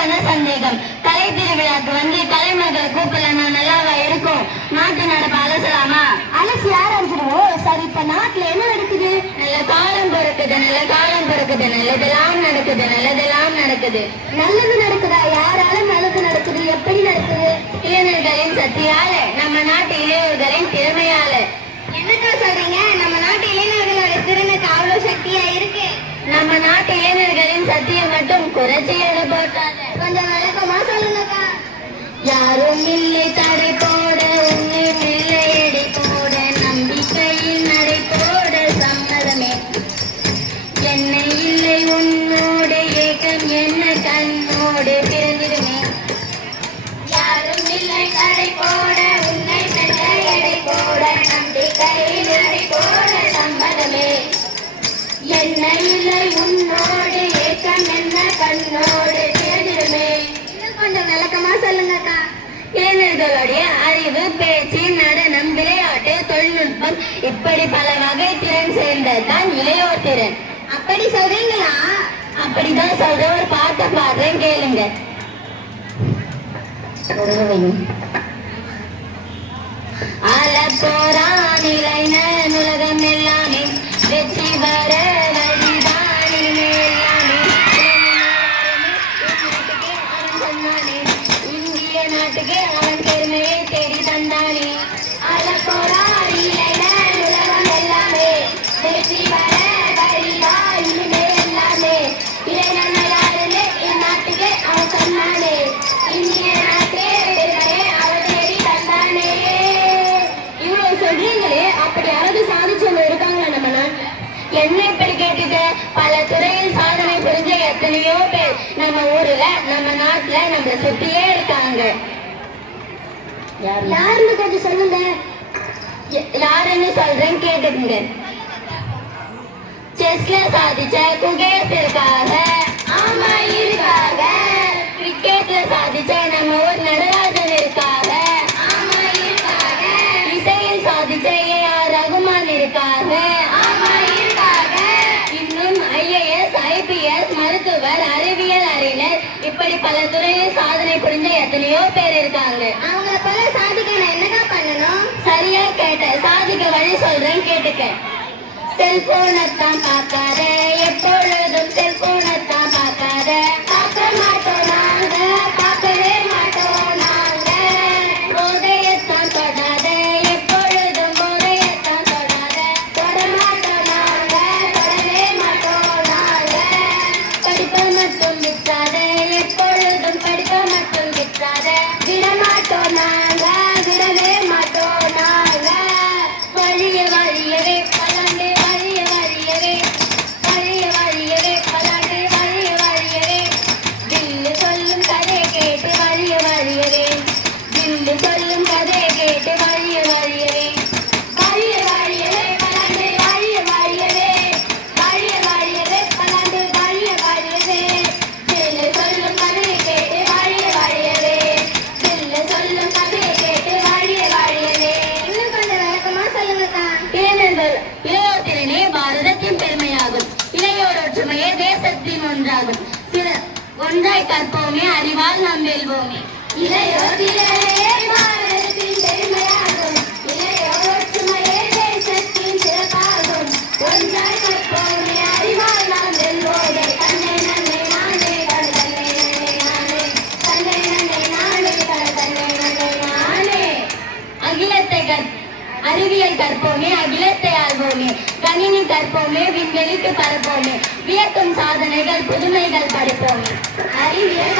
சரியான சந்தேகம். கலை திருவிழாக்கு வந்து கலைமகளை கூப்பிடலன்னா நல்லாவா இருக்கும்? நாட்டு நடப்பு அலசலாமா? அலசி ஆரம்பிச்சிருவோம். சரி, இப்ப நாட்டுல என்ன நடக்குது? நல்ல காலம் பிறக்குது, நல்ல காலம் பிறக்குது, நல்லதெல்லாம் நடக்குது, நல்லதெல்லாம் நடக்குது. நல்லது நடக்குதா? யாரால நல்லது நடக்குது? எப்படி நடக்குது? இளைஞர்களின் சக்தியால, நம்ம நாட்டு இளைஞர்களின் திறமையால. என்னக்கா சொல்றீங்க? நம்ம நாட்டு இளைஞர்களோட திறனுக்கு அவ்வளவு சக்தியா இருக்கு? நம்ம நாட்டு இளைஞர்களின் சக்தியை மட்டும் குறைச்சி எடை போட்டாத. கொஞ்சம் விளக்கமா சொல்லுங்கக்கா. யாரும் இல்லை தடை போட, ஒன்றும் இல்லை எடை போட, நம்பிக்கையில் நடை போட சம்மதமே. என்ன இல்லை உன்னோடு ஏக்கம் என்ன கண்ணோடு பிறந்திருமே. யாரும் இல்லை தடை போட, உன்னை வெல்ல எடை போட, நம்பிக்கையில் நடை போட சம்மதமே. என்ன இல்லை உன்னோடு ஏக்கம் என்ன கண்ணோடு பிறந்திருமே. இன்னும் கொஞ்சம் விளக்கமா சொல்லுங்கக்கா. இளைஞர்களுடைய அறிவு, பேச்சு, நடனம், விளையாட்டு, தொழில்நுட்பம் இப்படி பல வகை திறன் சேர்ந்ததுதான் இளையோர் திறன். அப்படி சொல்றீங்களா? அப்படிதான் சொல்ற. ஒரு பாட்டை பாடுறேன், கேளுங்க. அலப்போரான் இளைஞன் உலகம் எல்லாமே வெற்றி வர வழிதான் எல்லாமே. இந்திய நாட்டுக்கு அவன் பெருமையை தேடி தந்தானே. அலப்போரான் இளைஞன் உலகம் எல்லாமே வெற்றி வர வழிதான் எல்லாமே. இளைஞன் யாருன்னு இந்நாட்டுக்கு அவன் சொன்னானே. இந்திய நாட்டே பெருமையை அவன் தேடி தந்தானே. இவ்வளவு சொல்றீங்களே, அப்படி யாராவது சாதிச்சவங்க இருக்காங்களா நம்ம நாட்டுல? என்ன இப்படி கேட்டுட்ட? பல துறையில் சாதனை புரிஞ்ச எத்தனையோ பேர் நம்ம ஊர்ல, நம்ம நாட்டுல நம்மள சுத்தியே இருக்காங்க. யாருன்னு கொஞ்சம் சொல்லுங்க. யாருன்னு சொல்றேன், கேட்டுக்குங்க. செஸ்ல சாதிச்ச குகேஷ் இருக்காங்க. ஆமா, இருக்காங்க. கிரிக்கெட்ல சாதிச்ச நம்ம ஊர் நடராஜன் இருக்காங்க. ஆமா, இருக்காங்க. இசையில் சாதிச்ச ஏஆர் ரகுமான் இருக்காங்க. ஆமா, இருக்காங்க. இன்னும் IAS, IPS, மருத்துவர், அறிவியல் அறிஞர் இப்படி பல துறையில் சாதனை புரிஞ்ச எத்தனையோ பேர் இருக்காங்க. அவங்கள போல சாதிக்க நான் என்னக்கா பண்ணணும்? சரியா கேட்ட. சாதிக்க வழி சொல்றேன், கேட்டுக்க. செல்போனத்தான் பார்க்காத, எப்பொழுதும் செல்போனத்தான் பார்க்காத. பார்க்க மாட்டோம் நாங்க, பார்க்கவே மாட்டோம் நாங்க. போதையத்தான் தொடாத, எப்பொழுதும் போதையத்தான் தொடாத. தொட மாட்டோம் நாங்க, தொடவே மாட்டோம் நாங்க. படிப்பை மட்டும் விற்றாத, எப்பொழுதும் படிப்பை மட்டும் விற்றாத. விட மாட்டோம் நாங்க, விடவே மாட்டோம் நாங்க. வழிய வழியவே பலந்து, வழிய வழியவே, வழிய வழியவே பலந்து, வழிய வழியவே. தில்லு சொல்லும் கதை கேட்டு வழிய வழியவே, தில்லு சொல்லும் கதை கேட்டு வழிய வழியவே. வழிய வழியவே பலந்து, வழிய வழியவே, வழிய வழியவே பலந்து, வழிய வழியவே. தில்லு சொல்லும் கதையை கேட்டு வழிய வழியவே, தில்லு சொல்லும் கதையை கேட்டு வழிய வழியவே. இன்னும் கொஞ்சம் விளக்கமா சொல்லுங்கக்கா. இளைஞர்கள் இளையோர் திறனே பாரதத்தின் பெருமையாகும். இளையோர் ஒற்றுமையே தேசத்தின் ஒன்றாகும். ஒன்றாய் கற்போமே, அறிவால் நாம் வெல்வோமே. இளையோர் திறனே பாரதத்தின் பெருமையாகும். இளையோர் ஒற்றுமையே தேசத்தின் சிறப்பாகும். ஒன்றாய் கற்போமே, அறிவால் நாம் வெல்வோமே. தன்னை நன்னை நானே கட தன்னை நன்னை நானே, தன்னை நன்னை நானே கட தன்னை நன்னை நானே. அறிவியல் கற்போமே, அகிலத்தை ஆள்வோமே. கணினி கற்போமே, விண்வெளிக்கு பரப்போமே. வியக்கும் சாதனைகள் புதுமைகள் படைப்போமே. அறிவியல்